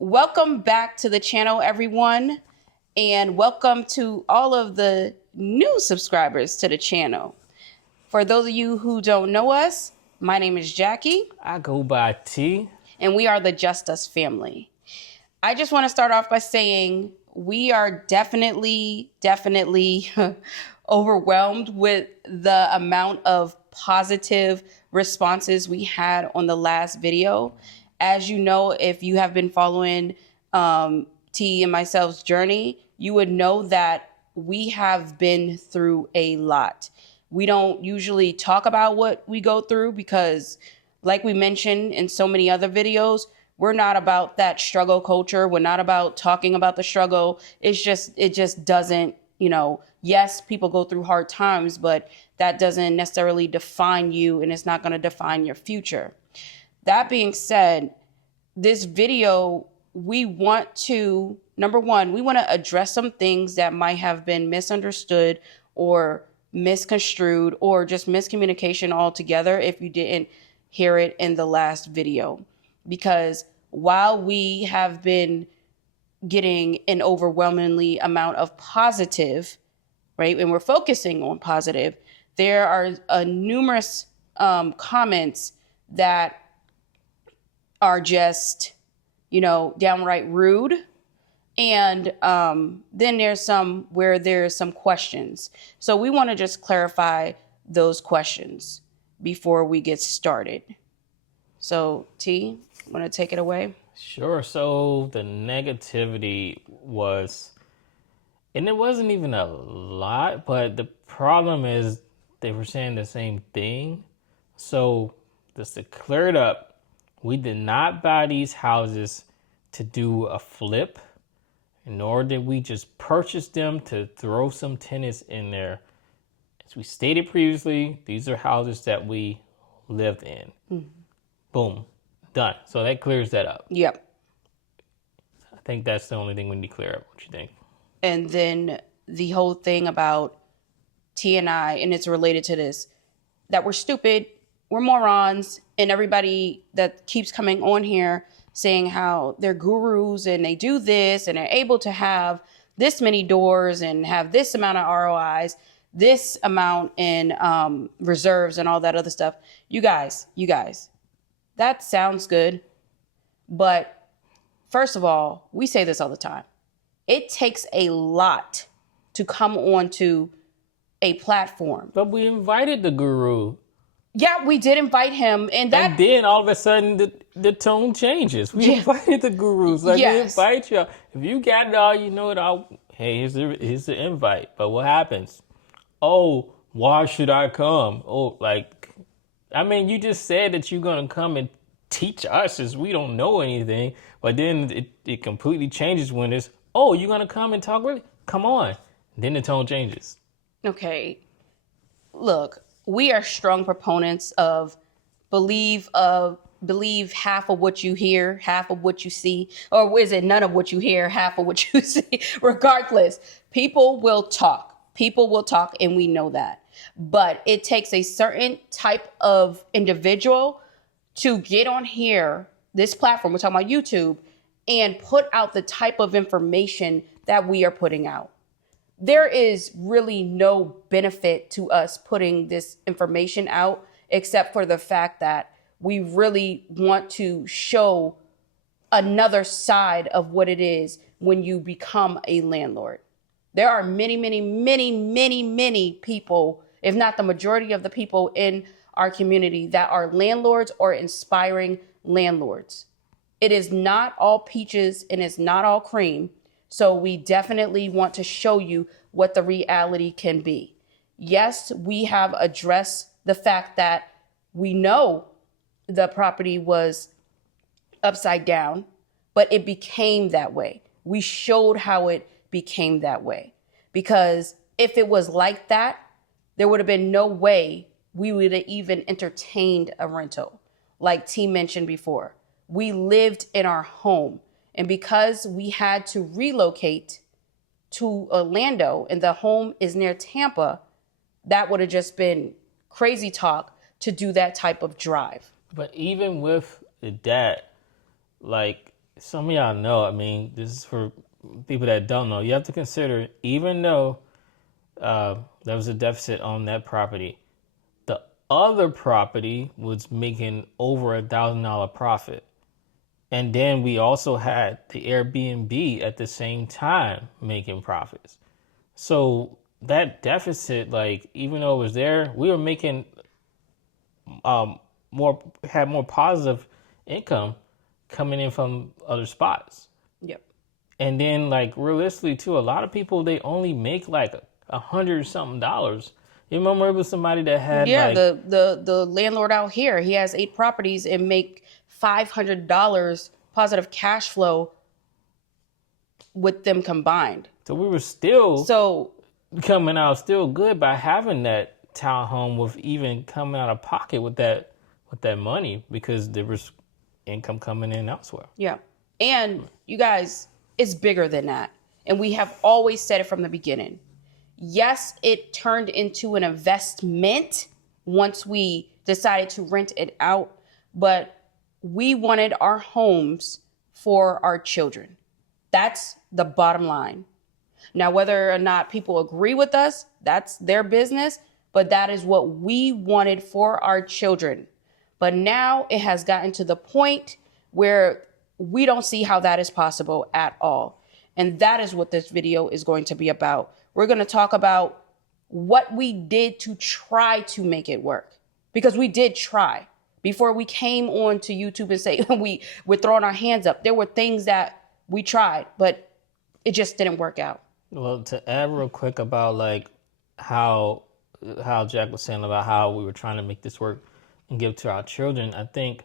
Welcome back to the channel, everyone, and welcome to all of the new subscribers to the channel. For those of you who don't know us, my name is Jackie. I go by T. And we are the Just Us family. I just want to start off by saying we are definitely overwhelmed with the amount of positive responses we had on the last video. As you know, if you have been following T and myself's journey, you would know that we have been through a lot. We don't usually talk about what we go through because, like we mentioned in so many other videos, we're not about that struggle culture. We're not about talking about the struggle. It just doesn't, yes, people go through hard times, but that doesn't necessarily define you, and it's not going to define your future. That being said, this video, we want to, number one, we want to address some things that might have been misunderstood or misconstrued or just miscommunication altogether if you didn't hear it in the last video. Because while we have been getting an overwhelmingly amount of positive, right, and we're focusing on positive, there are numerous comments that are just, downright rude. And then there's some where there's some questions. So we want to just clarify those questions before we get started. So T, want to take it away? Sure. So the negativity was, and it wasn't even a lot, but the problem is they were saying the same thing. So just to clear it up, we did not buy these houses to do a flip, nor did we just purchase them to throw some tenants in there. As we stated previously, these are houses that we lived in. Mm-hmm. Boom. Done. So that clears that up. Yep. I think that's the only thing we need to clear up. What you think? And then the whole thing about T and I, and it's related to this, that we're stupid, we're morons, and everybody that keeps coming on here saying how they're gurus and they do this and they're able to have this many doors and have this amount of ROIs, this amount in reserves and all that other stuff. You guys, that sounds good. But first of all, we say this all the time. It takes a lot to come onto a platform. But we invited the guru. Yeah, we did invite him. And then all of a sudden the tone changes. We invited the gurus. We invite you. If you got it all, you know it all. Hey, here's the invite. But what happens? Oh, why should I come? Oh, you just said that you're going to come and teach us as we don't know anything. But then it completely changes when it's, oh, you're going to come and talk with me? Come on. Then the tone changes. Okay. Look, we are strong proponents of believe half of what you hear, half of what you see, or is it none of what you hear, half of what you see? Regardless, people will talk. And we know that. But it takes a certain type of individual to get on here, this platform, we're talking about YouTube, and put out the type of information that we are putting out. There is really no benefit to us putting this information out, except for the fact that we really want to show another side of what it is when you become a landlord. There are many people, if not the majority of the people in our community, that are landlords or inspiring landlords. It is not all peaches and it's not all cream. So we definitely want to show you what the reality can be. Yes, we have addressed the fact that we know the property was upside down, but it became that way. We showed how it became that way. Because if it was like that, there would have been no way we would have even entertained a rental. Like T mentioned before, we lived in our home. And because we had to relocate to Orlando and the home is near Tampa, that would have just been crazy talk to do that type of drive. But even with that, some of y'all know, I mean, this is for people that don't know. You have to consider, even though there was a deficit on that property, the other property was making over $1,000 profit. And then we also had the Airbnb at the same time making profits. So that deficit, like, even though it was there, we were making had more positive income coming in from other spots. Yep. And then, like, realistically too, a lot of people, they only make like $100 something dollars. You remember it was somebody that had Yeah, like, the landlord out here, he has 8 properties and make $500 positive cash flow with them combined. so we were still So coming out still good by having that townhome with even coming out of pocket with that money, because there was income coming in elsewhere. yeah. And you guys, it's bigger than that. And we have always said it from the beginning. Yes, it turned into an investment once we decided to rent it out, but we wanted our homes for our children. That's the bottom line. Now, whether or not people agree with us, that's their business, but that is what we wanted for our children. But now it has gotten to the point where we don't see how that is possible at all. And that is what this video is going to be about. We're going to talk about what we did to try to make it work, because we did try. Before we came on to YouTube and say we're throwing our hands up, there were things that we tried, but it just didn't work out. Well, to add real quick about like how Jack was saying about how we were trying to make this work and give to our children, I think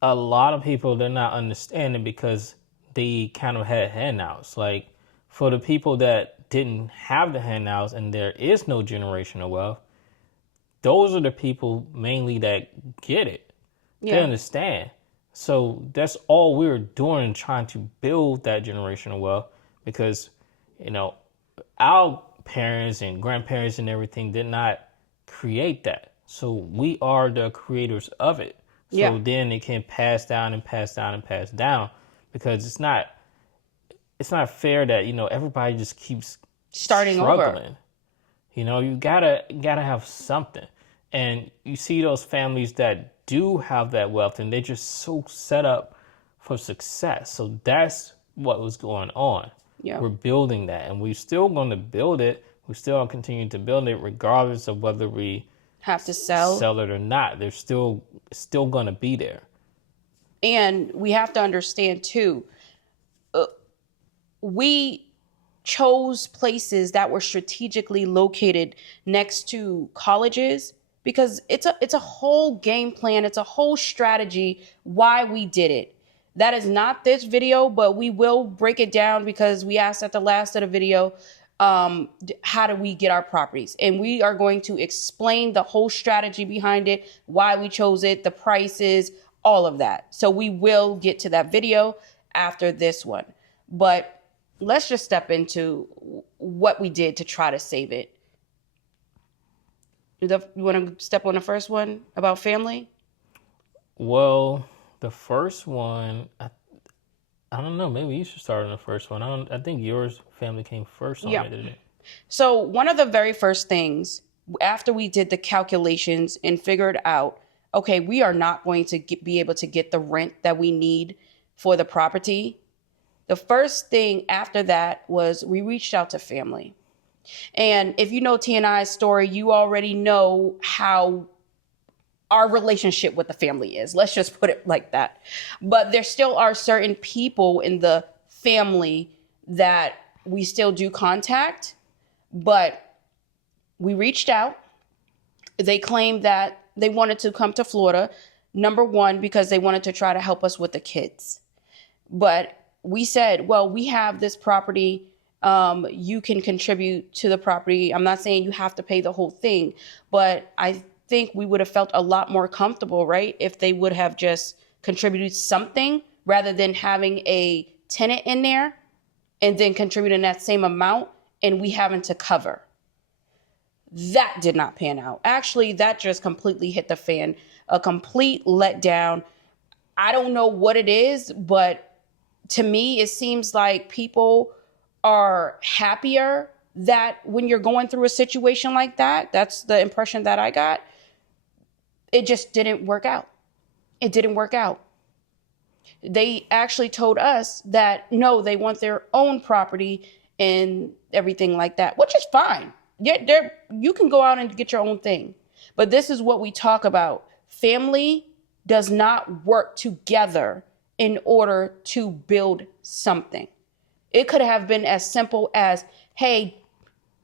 a lot of people, they're not understanding because they kind of had handouts. Like, for the people that didn't have the handouts and there is no generational wealth, those are the people mainly that get it. Yeah. They understand. So that's all we were doing, trying to build that generational wealth, because, you know, our parents and grandparents and everything did not create that. So we are the creators of it. So Yeah. then it can pass down and pass down and pass down, because it's not fair that, you know, everybody just keeps Starting struggling. over. You know, you gotta have something. And you see those families that do have that wealth and they're just so set up for success. So that's what was going on. Yeah. We're building that, and we're still going to build it. We still continue to build it regardless of whether we Have to sell. it or not. They're still going to be there. And we have to understand too, we chose places that were strategically located next to colleges because it's a whole game plan. It's a whole strategy why we did it. That is not this video, but we will break it down because we asked at the last of the video, how do we get our properties? And we are going to explain the whole strategy behind it, why we chose it, the prices, all of that. So we will get to that video after this one. But let's just step into what we did to try to save it. You want to step on the first one about family? Well, the first one, I don't know. Maybe you should start on the first one. I think yours family came first on Yeah. it, didn't it? So one of the very first things after we did the calculations and figured out, okay, we are not going to be able to get the rent that we need for the property. The first thing after that was we reached out to family. And if you know T&I's story, you already know how our relationship with the family is. Let's just put it like that. But there still are certain people in the family that we still do contact, but we reached out. They claimed that they wanted to come to Florida, number one, because they wanted to try to help us with the kids. But we said, well, we have this property. You can contribute to the property. I'm not saying you have to pay the whole thing, but I think we would have felt a lot more comfortable, right? If they would have just contributed something rather than having a tenant in there and then contributing that same amount and we having to cover. That did not pan out. Actually, that just completely hit the fan. A complete letdown. I don't know what it is, but to me, it seems like people are happier that when you're going through a situation like that, that's the impression that I got. It just didn't work out. It didn't work out. They actually told us that no, they want their own property and everything like that, which is fine. Yeah, you can go out and get your own thing. But this is what we talk about. Family does not work together in order to build something. It could have been as simple as, hey,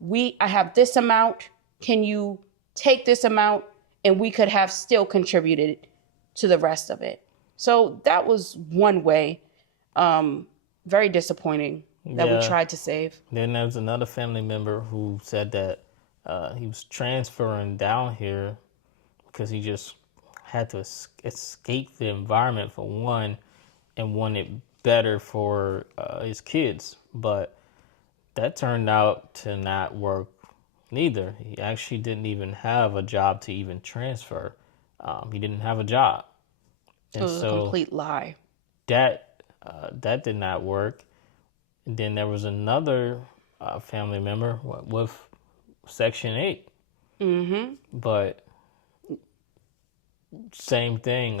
I have this amount. Can you take this amount? And we could have still contributed to the rest of it. So that was one way. Very disappointing that we Yeah. tried to save. Then there's another family member who said that he was transferring down here because he just had to escape the environment for one, and wanted better for his kids. But that turned out to not work neither. He actually didn't even have a job to even transfer. He didn't have a job, It and was a so complete lie. that did not work. And then there was another family member with Section 8, but same thing.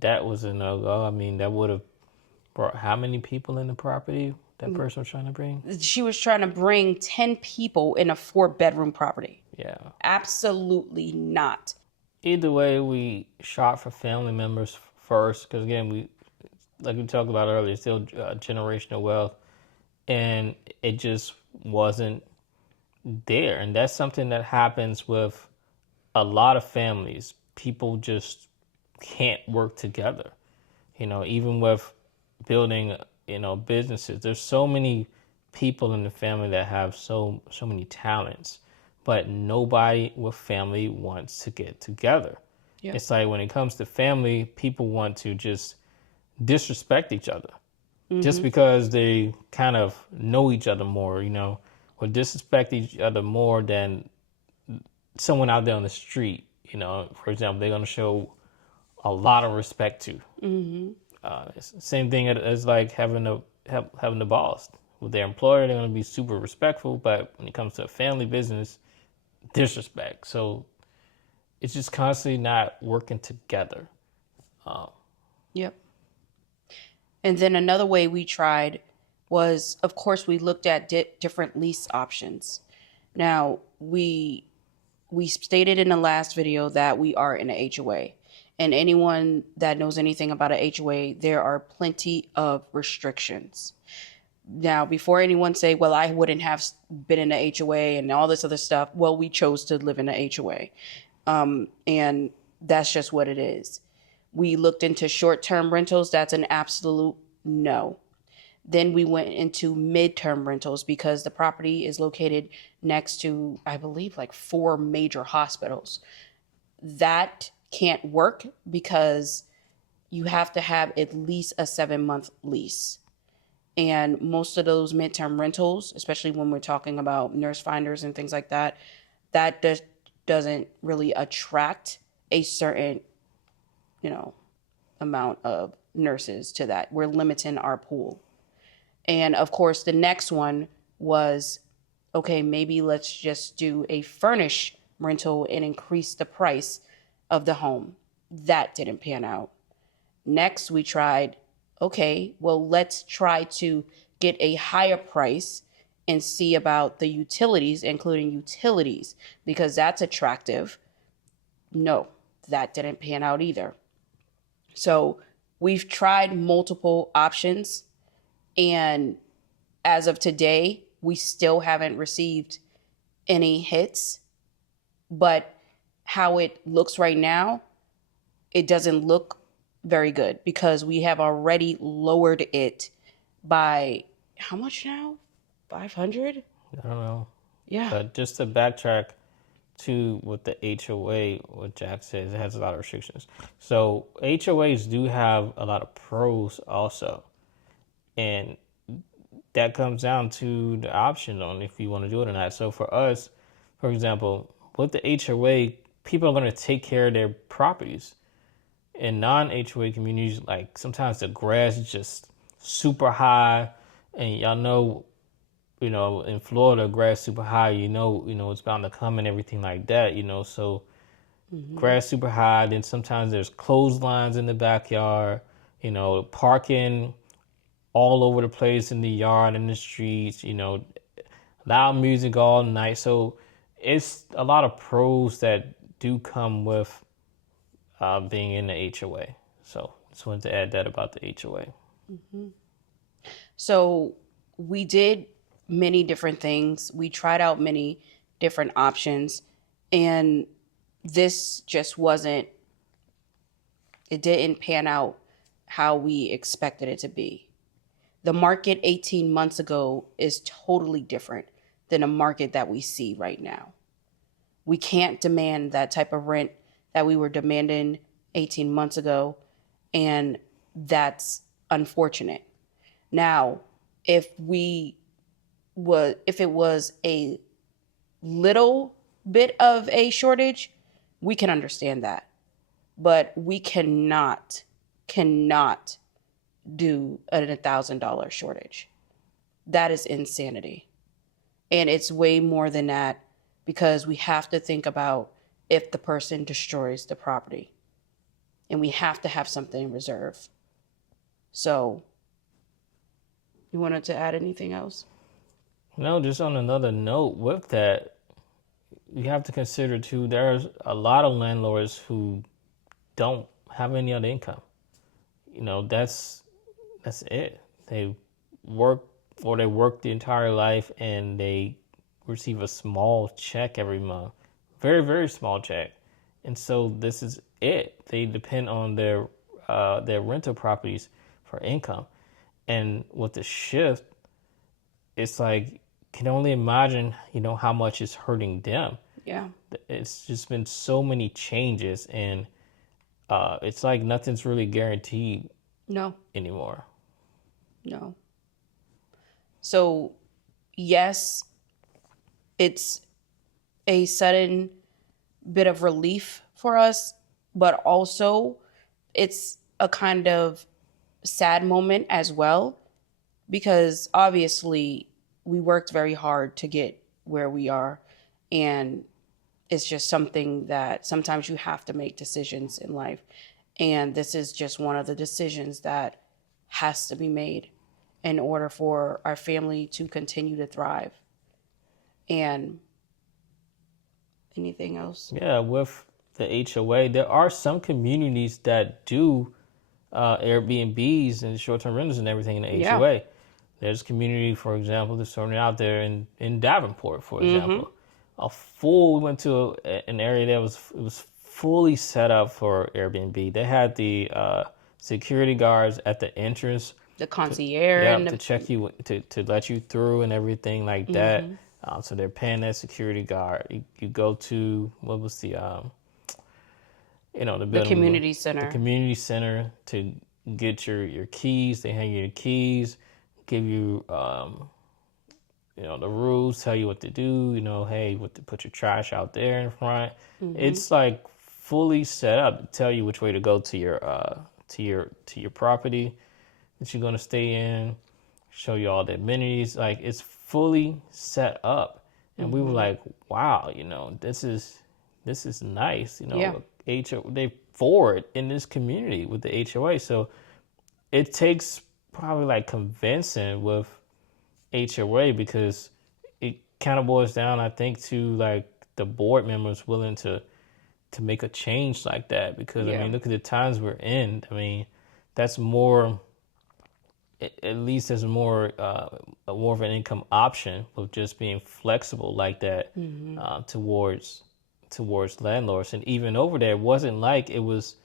That was a no go. I mean, that would have brought how many people in the property that person was trying to bring? She was trying to bring 10 people in a 4-bedroom property. Yeah. Absolutely not. Either way, we shot for family members first because again, like we talked about earlier, still generational wealth, and it just wasn't there. And that's something that happens with a lot of families. People just can't work together. Even with building, businesses, there's so many people in the family that have so many talents, but nobody with family wants to get together. Yeah. It's like when it comes to family, people want to just disrespect each other just because they kind of know each other more, or disrespect each other more than someone out there on the street. For example, they're going to show a lot of respect to. It's the same thing as like having the boss with their employer. They're going to be super respectful, but when it comes to a family business, disrespect. So it's just constantly not working together. Yep. And then another way we tried was, of course, we looked at different lease options. Now, we stated in the last video that we are in a HOA. And anyone that knows anything about a HOA, there are plenty of restrictions. Now, before anyone say, well, I wouldn't have been in a HOA and all this other stuff, well, we chose to live in a HOA. And that's just what it is. We looked into short-term rentals. That's an absolute no. Then we went into midterm rentals because the property is located next to, I believe, like 4 major hospitals. That can't work because you have to have at least a 7-month lease. And most of those midterm rentals, especially when we're talking about nurse finders and things like that, that doesn't really attract a certain, amount of nurses to that. We're limiting our pool. And of course, the next one was, okay, maybe let's just do a furnished rental and increase the price of the home. That didn't pan out. Next, we tried, okay, well, let's try to get a higher price and see about the utilities, including utilities, because that's attractive. No, that didn't pan out either. So we've tried multiple options, and as of today, we still haven't received any hits. But how it looks right now, it doesn't look very good because we have already lowered it by how much now? 500? I don't know. Yeah. But just to backtrack to what the HOA, what Jack says, it has a lot of restrictions. So HOAs do have a lot of pros also. And that comes down to the option on if you want to do it or not. So for us, for example, with the HOA, people are going to take care of their properties. in non-HOA communities, like sometimes the grass is just super high, and y'all know, in Florida, grass super high, it's bound to come and everything like that, so grass super high. Then sometimes there's clotheslines in the backyard, parking all over the place in the yard, in the streets, loud music all night. So it's a lot of pros that do come with being in the HOA. So just wanted to add that about the HOA. So we did many different things. We tried out many different options, and this just wasn't, it didn't pan out how we expected it to be. The market 18 months ago is totally different than a market that we see right now. We can't demand that type of rent that we were demanding 18 months ago, and that's unfortunate. Now, if it was a little bit of a shortage, we can understand that. But we cannot do a $1,000 shortage. That is insanity. And it's way more than that, because we have to think about if the person destroys the property. And we have to have something in reserve. So, you wanted to add anything else? No, just on another note with that, you have to consider too, there's a lot of landlords who don't have any other income. That's it. They work the entire life, and they receive a small check every month. Very, very small check. And so this is it. They depend on their rental properties for income. And with the shift, it's like, can only imagine, how much it's hurting them. Yeah. It's just been so many changes, and it's like nothing's really guaranteed No. anymore. No. So, yes, it's a sudden bit of relief for us, but also it's a kind of sad moment as well, because obviously we worked very hard to get where we are, and it's just something that sometimes you have to make decisions in life, and this is just one of the decisions that has to be made in order for our family to continue to thrive. And anything else? Yeah, with the HOA, there are some communities that do Airbnbs and short-term rentals and everything in the Yeah. HOA. There's a community, for example, that's starting out there in Davenport, for example. We went to an area that was fully set up for Airbnb. They had the security guards at the entrance, The concierge to check you, to let you through and everything like that. So they're paying that security guard. You go to, what was the the building, community center. the community center, to get your keys. They hand you the keys, give you the rules, tell you what to do. Hey, what to put your trash out there in front. It's like fully set up to tell you which way to go to your property that you're gonna stay in. Show you all the amenities. Like, it's fully set up, and we were like, wow, this is nice. Yeah. They forward in this community with the HOA. So it takes probably like convincing with HOA, because it kind of boils down, I think, to like the board members willing to make a change like that. Because I mean, look at the times we're in. I mean, that's more, at least there's more of an income option with just being flexible like that towards landlords. And even over there, it wasn't like it was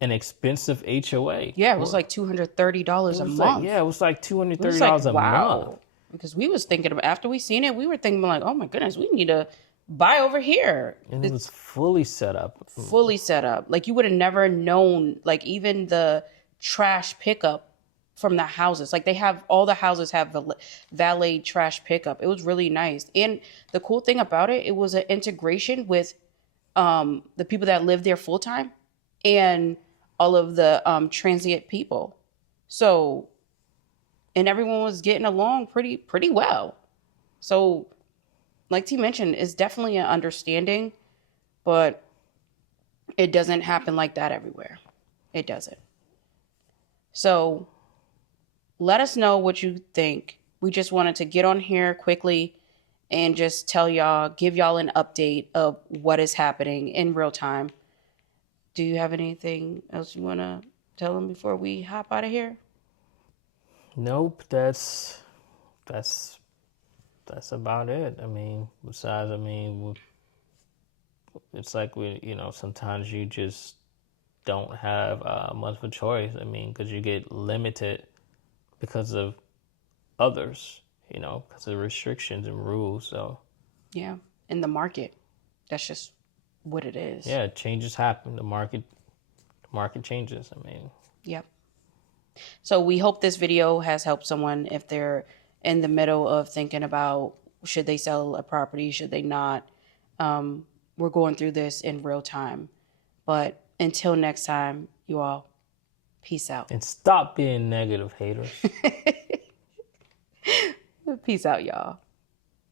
an expensive HOA. Yeah, it was like $230 a month. It was like $230 It was like, a wow. month. Because we was thinking about, after we seen it, we were thinking like, oh my goodness, we need to buy over here. And it was fully set up. Fully set up. Like, you would have never known, like, even the trash pickup from the houses. Like, all the houses have valet trash pickup. It was really nice. And the cool thing about it was an integration with the people that live there full time. And all of the transient people. So, and everyone was getting along pretty well. So, like T mentioned, it's definitely an understanding, but it doesn't happen like that everywhere. It doesn't. So, let us know what you think. We just wanted to get on here quickly and just tell y'all, give y'all an update of what is happening in real time. Do you have anything else you want to tell them before we hop out of here? Nope, that's about it. I mean, besides, I mean, it's like sometimes you just don't have much of a choice. I mean, because you get limited because of others, because of restrictions and rules. So Yeah, in the market. That's just what it is. yeah, changes happen. The market changes. I mean, Yep. So we hope this video has helped someone if they're in the middle of thinking about should they sell a property, should they not. We're going through this in real time. But until next time, you all, peace out. and stop being negative haters. Peace out, y'all.